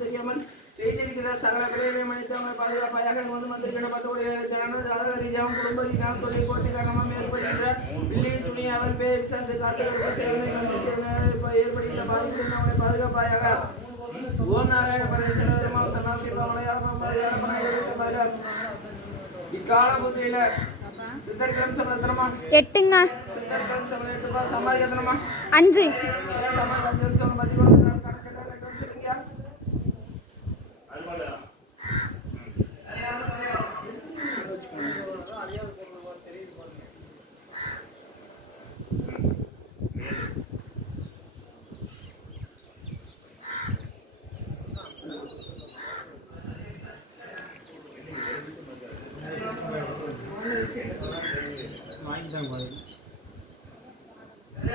தெரியாமல் சகல கலையை பாதுகாப்பாயாக ஜன ஜாதக ரீதியாகவும் குடும்ப ரீதியாகவும் தொழில் போட்டி காரணமாக மேற்படுகின்ற பில்லி சுனி பேர் விசாசு ஏற்படுகின்ற பாதிப்பு நம்மை பாதுகாப்பாயாக ஓம் நாராயண தன்னாசி பவளையார் இக்கால புத்தியில சித்தர்கிரம் சமரத்தனமா எட்டுங்கண்ணா சித்தர்கிரம் சமரத்தனமா சம்பாதிக்கத்தனமா அஞ்சு சம்பாதிக்கத்தனம் சொல்ல பத்தி கூட கணக்கு சொல்லுங்க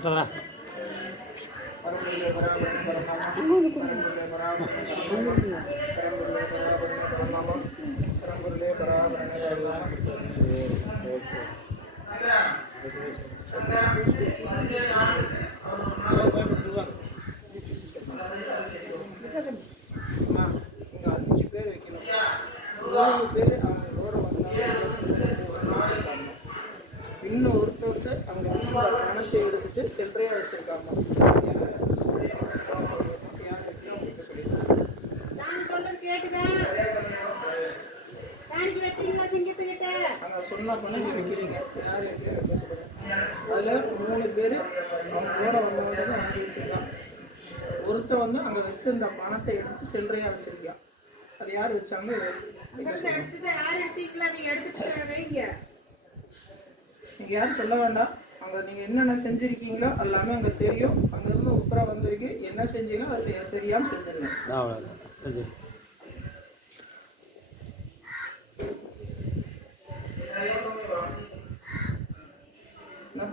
இருக்கா கட்டதா இங்க அஞ்சு பேர் வைக்கணும் மூணு பேர் மூணு பேர் அவங்களோட வந்தவங்க வாங்கி வச்சிருக்கான். ஒருத்தன் வந்து அங்க வச்சிருந்த பணத்தை எடுத்து செல்றையா வச்சிருக்கான். அது யார் வச்சாங்க? அங்கிருந்து எடுத்ததை யார் எடுத்தீங்களா? நீங்க எடுத்துட்டு வைங்க. நீங்க யாரும் சொல்ல வேண்டாம். அங்க நீங்க என்னென்ன செஞ்சிருக்கீங்களோ எல்லாமே அங்க தெரியும். அங்க இருந்து உத்தரவு வந்திருக்கு. என்ன செஞ்சீங்களோ அதை செய்ய தெரியாம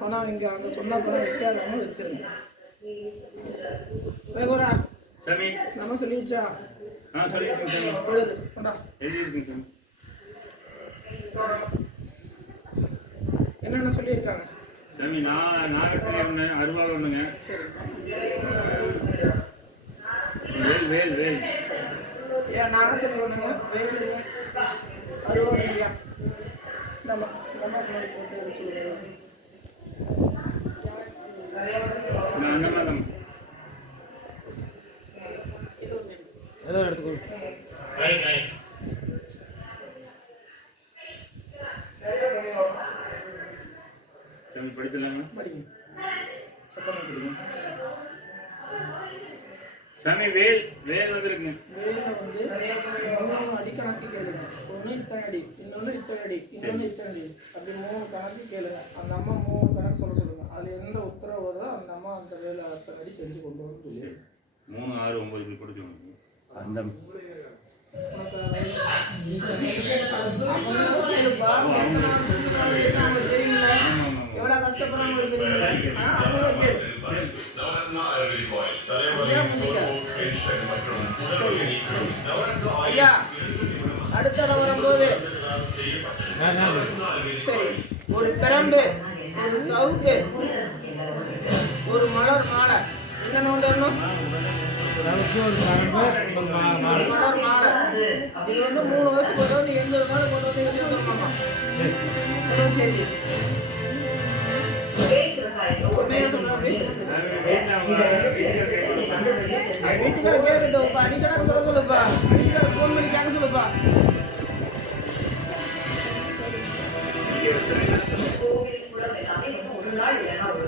பணம் இங்க அங்க சொன்ன பணம் வைக்காதவங்க வச்சிருங்க. வேகூரா நம்ம சொல்லிடுச்சா என்னென்ன சொல்லியிருக்காங்க? சாமி நான் நாகத்திலே ஒன்று அருவாள் ஒன்றுங்க வேல் வேல் வேல். ஏன் சொல்லி ஒண்ணுங்க. வேலுங்க அறுபது இல்லையா? நம்ம நம்ம போட்டு சொல்லுங்க ஏதோ எடுத்துக்கோ படிங்க சாமி வேல் வேல் வந்திருக்குங்க. வேலில் வந்து மூணு அடி கணக்கு கேளுங்க. ஒன்று இத்தனை அடி இன்னொன்று இத்தனை அடி இன்னொன்று இத்தனை அடி. மூணு ஆறு ஒம்பது கொடுத்து அந்த எவ்வளோ கஷ்டப்படுறாங்க ஐயா அடுத்ததை வரும்போது சரி ஒரு பெரம்பு ஒரு சவுக்கு ஒரு மலர் மாலை. என்ன ஒன்று வரணும்? மாலை இது வந்து மூணு வருஷம் போதும் நீ எந்த மாலை கொண்டு வந்து யூஸ் வந்துருமாமா சரி. வீட்டுக்கார அடிக்கடாக சொல்ல சொல்லுப்பா. வீட்டுக்கார ஃபோன் பண்ணி கேட்க சொல்லுப்பா.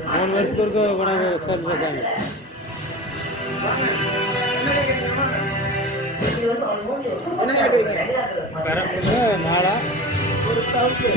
மூணு வருஷத்துக்கு கொண்டாந்து என்ன கேட்குறீங்க நாளா ஒரு சவுக்கு